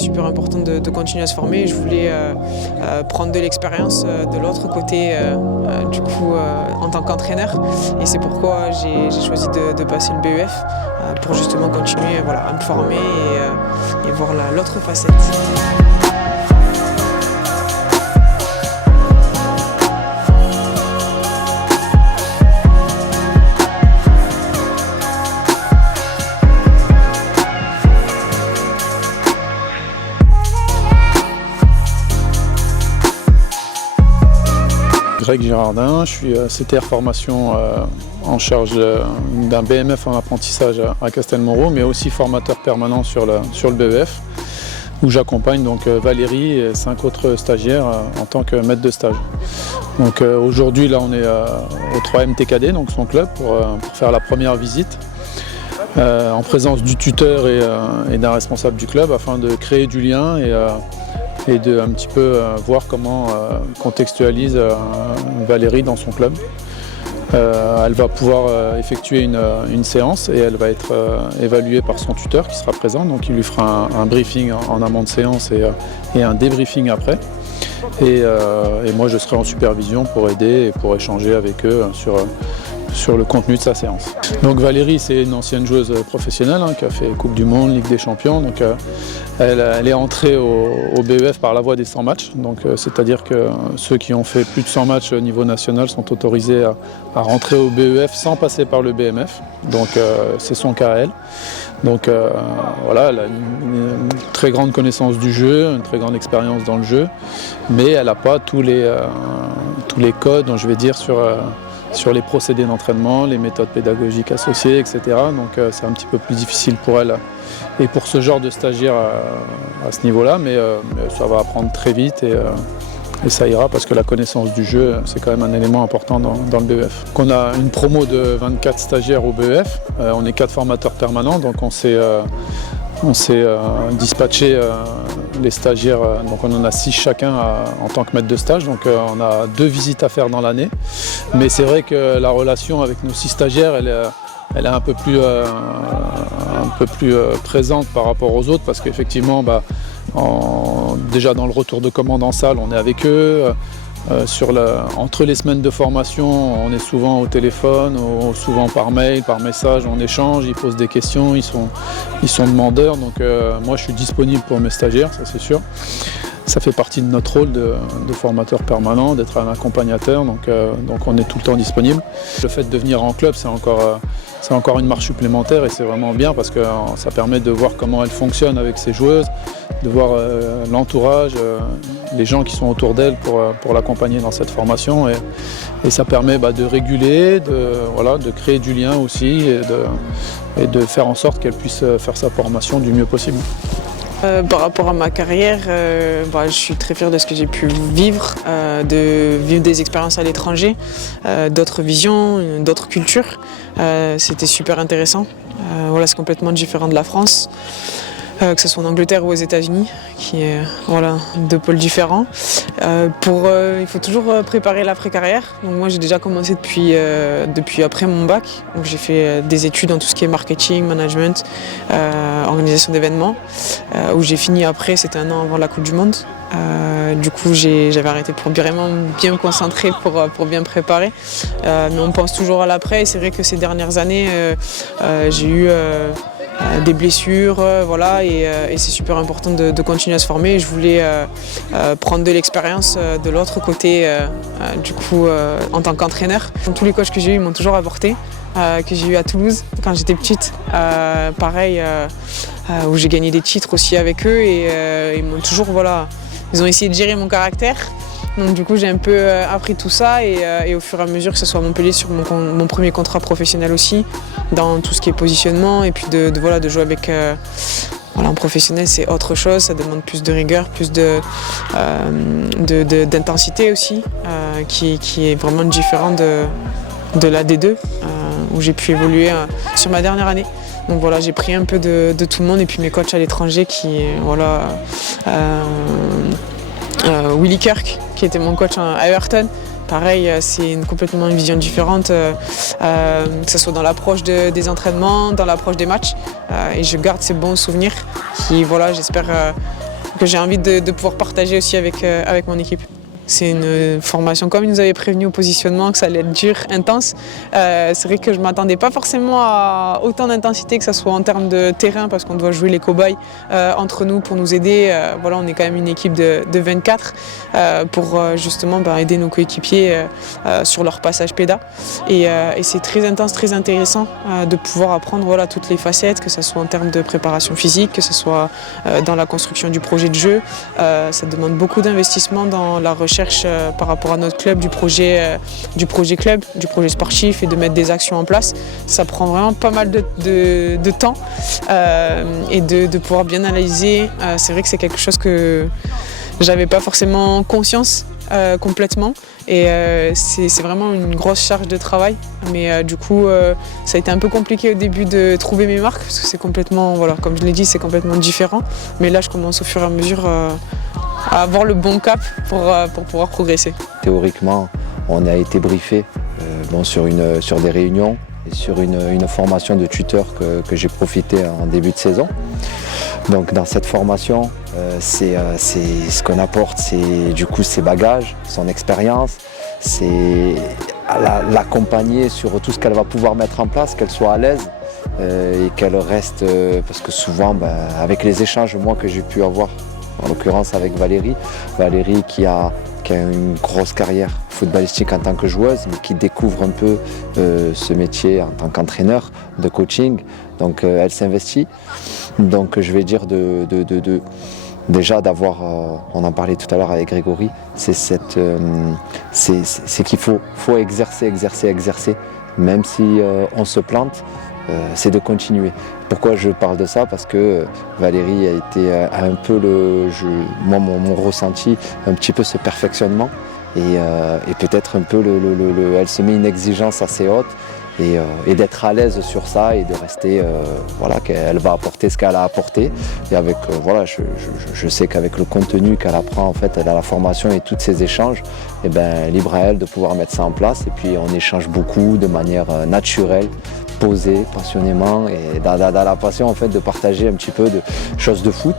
c'est super important de continuer à se former. Je voulais prendre de l'expérience de l'autre côté, en tant qu'entraîneur. Et c'est pourquoi j'ai choisi de passer le BEF pour justement continuer à me former et voir l'autre facette. Greg Girardin, je suis CTR formation en charge d'un BMF en apprentissage à Castelmoreau, mais aussi formateur permanent sur le BEF, où j'accompagne donc Valérie et 5 autres stagiaires en tant que maître de stage. Donc aujourd'hui là on est au 3 MTKD, donc son club, pour faire la première visite. En présence du tuteur et d'un responsable du club, afin de créer du lien et de un petit peu voir comment contextualise Valérie dans son club. Elle va pouvoir effectuer une séance et elle va être évaluée par son tuteur qui sera présent, donc il lui fera un briefing en amont de séance et un débriefing après. Et moi je serai en supervision pour aider et pour échanger avec eux sur le contenu de sa séance. Donc Valérie, c'est une ancienne joueuse professionnelle qui a fait Coupe du Monde, Ligue des Champions. Donc, elle est entrée au BEF par la voie des 100 matchs. Donc, c'est-à-dire que ceux qui ont fait plus de 100 matchs au niveau national sont autorisés à rentrer au BEF sans passer par le BMF. Donc c'est son cas à elle. Donc voilà, elle a une très grande connaissance du jeu, une très grande expérience dans le jeu, mais elle n'a pas tous les codes, je vais dire, sur les procédés d'entraînement, les méthodes pédagogiques associées, etc. Donc c'est un petit peu plus difficile pour elle et pour ce genre de stagiaire à ce niveau-là, mais ça va apprendre très vite et ça ira parce que la connaissance du jeu, c'est quand même un élément important dans le BEF. Donc on a une promo de 24 stagiaires au BEF, on est 4 formateurs permanents, donc on s'est dispatché les stagiaires, donc on en a 6 chacun en tant que maître de stage, donc on a 2 visites à faire dans l'année. Mais c'est vrai que la relation avec nos 6 stagiaires, elle est un peu plus présente par rapport aux autres, parce qu'effectivement, déjà dans le retour de commande en salle, on est avec eux. Entre les semaines de formation, on est souvent au téléphone, souvent par mail, par message, on échange, ils posent des questions, ils sont demandeurs. Donc moi je suis disponible pour mes stagiaires, ça c'est sûr. Ça fait partie de notre rôle de formateur permanent, d'être un accompagnateur, donc on est tout le temps disponible. Le fait de venir en club, c'est encore une marche supplémentaire et c'est vraiment bien parce que ça permet de voir comment elle fonctionne avec ses joueuses, de voir l'entourage, les gens qui sont autour d'elle pour l'accompagner dans cette formation et ça permet de réguler, de créer du lien aussi et de faire en sorte qu'elle puisse faire sa formation du mieux possible. Par rapport à ma carrière, je suis très fière de ce que j'ai pu vivre, de vivre des expériences à l'étranger, d'autres visions, d'autres cultures. C'était super intéressant. C'est complètement différent de la France, que ce soit en Angleterre ou aux États-Unis, qui est 2 pôles différents. Il faut toujours préparer l'après-carrière. Donc moi j'ai déjà commencé depuis après mon bac. Donc j'ai fait des études en tout ce qui est marketing, management, organisation d'événements, où j'ai fini après, c'était 1 an avant la Coupe du Monde. Du coup j'avais arrêté pour vraiment bien me concentrer, pour bien préparer. Mais on pense toujours à l'après et c'est vrai que ces dernières années j'ai eu des blessures, et c'est super important de continuer à se former. Je voulais prendre de l'expérience de l'autre côté, en tant qu'entraîneur. Tous les coachs que j'ai eus m'ont toujours apporté, que j'ai eu à Toulouse quand j'étais petite, où j'ai gagné des titres aussi avec eux et ils m'ont toujours, ils ont essayé de gérer mon caractère. Donc du coup j'ai un peu appris tout ça et au fur et à mesure que ce soit à Montpellier sur mon premier contrat professionnel aussi, dans tout ce qui est positionnement et puis de jouer avec un professionnel, c'est autre chose, ça demande plus de rigueur, plus d'intensité aussi, qui est vraiment différent de la D2 où j'ai pu évoluer sur ma dernière année. Donc j'ai pris un peu de tout le monde et puis mes coachs à l'étranger Willy Kirk, qui était mon coach à Everton. Pareil, c'est complètement une vision différente, que ce soit dans l'approche des entraînements, dans l'approche des matchs. Et je garde ces bons souvenirs qui, j'espère, que j'ai envie de pouvoir partager aussi avec mon équipe. C'est une formation, comme ils nous avaient prévenu au positionnement, que ça allait être dur, intense. C'est vrai que je ne m'attendais pas forcément à autant d'intensité, que ce soit en termes de terrain, parce qu'on doit jouer les cobayes entre nous pour nous aider. Voilà, on est quand même une équipe de 24 pour justement aider nos coéquipiers sur leur passage péda. Et c'est très intense, très intéressant de pouvoir apprendre voilà, toutes les facettes, que ce soit en termes de préparation physique, que ce soit dans la construction du projet de jeu. Ça demande beaucoup d'investissement dans la recherche par rapport à notre club, du projet club, du projet sportif et de mettre des actions en place. Ça prend vraiment pas mal de temps et de pouvoir bien analyser. C'est vrai que c'est quelque chose que j'avais pas forcément conscience complètement et c'est vraiment une grosse charge de travail, mais du coup ça a été un peu compliqué au début de trouver mes marques parce que c'est complètement, voilà, comme je l'ai dit, c'est complètement différent, mais là je commence au fur et à mesure à avoir le bon cap pour pouvoir progresser. Théoriquement, on a été briefé sur des réunions et sur une formation de tuteur que j'ai profité en début de saison. Donc dans cette formation, c'est ce qu'on apporte, c'est du coup ses bagages, son expérience, c'est l'accompagner sur tout ce qu'elle va pouvoir mettre en place, qu'elle soit à l'aise et qu'elle reste, parce que souvent avec les échanges moi que j'ai pu avoir, en l'occurrence avec Valérie qui a une grosse carrière footballistique en tant que joueuse, mais qui découvre un peu ce métier en tant qu'entraîneur de coaching. Donc elle s'investit. Donc je vais dire déjà d'avoir, on en parlait tout à l'heure avec Grégory, c'est qu'il faut exercer, même si on se plante. C'est de continuer. Pourquoi je parle de ça? Parce que Valérie a été un peu mon ressenti, un petit peu ce perfectionnement et peut-être un peu elle se met une exigence assez haute et d'être à l'aise sur ça et de rester, voilà, qu'elle va apporter ce qu'elle a apporté et avec, voilà, je sais qu'avec le contenu qu'elle apprend en fait, elle a la formation et tous ces échanges, et libre à elle de pouvoir mettre ça en place et puis on échange beaucoup de manière naturelle, posée, passionnément et dans la passion en fait de partager un petit peu de choses de foot.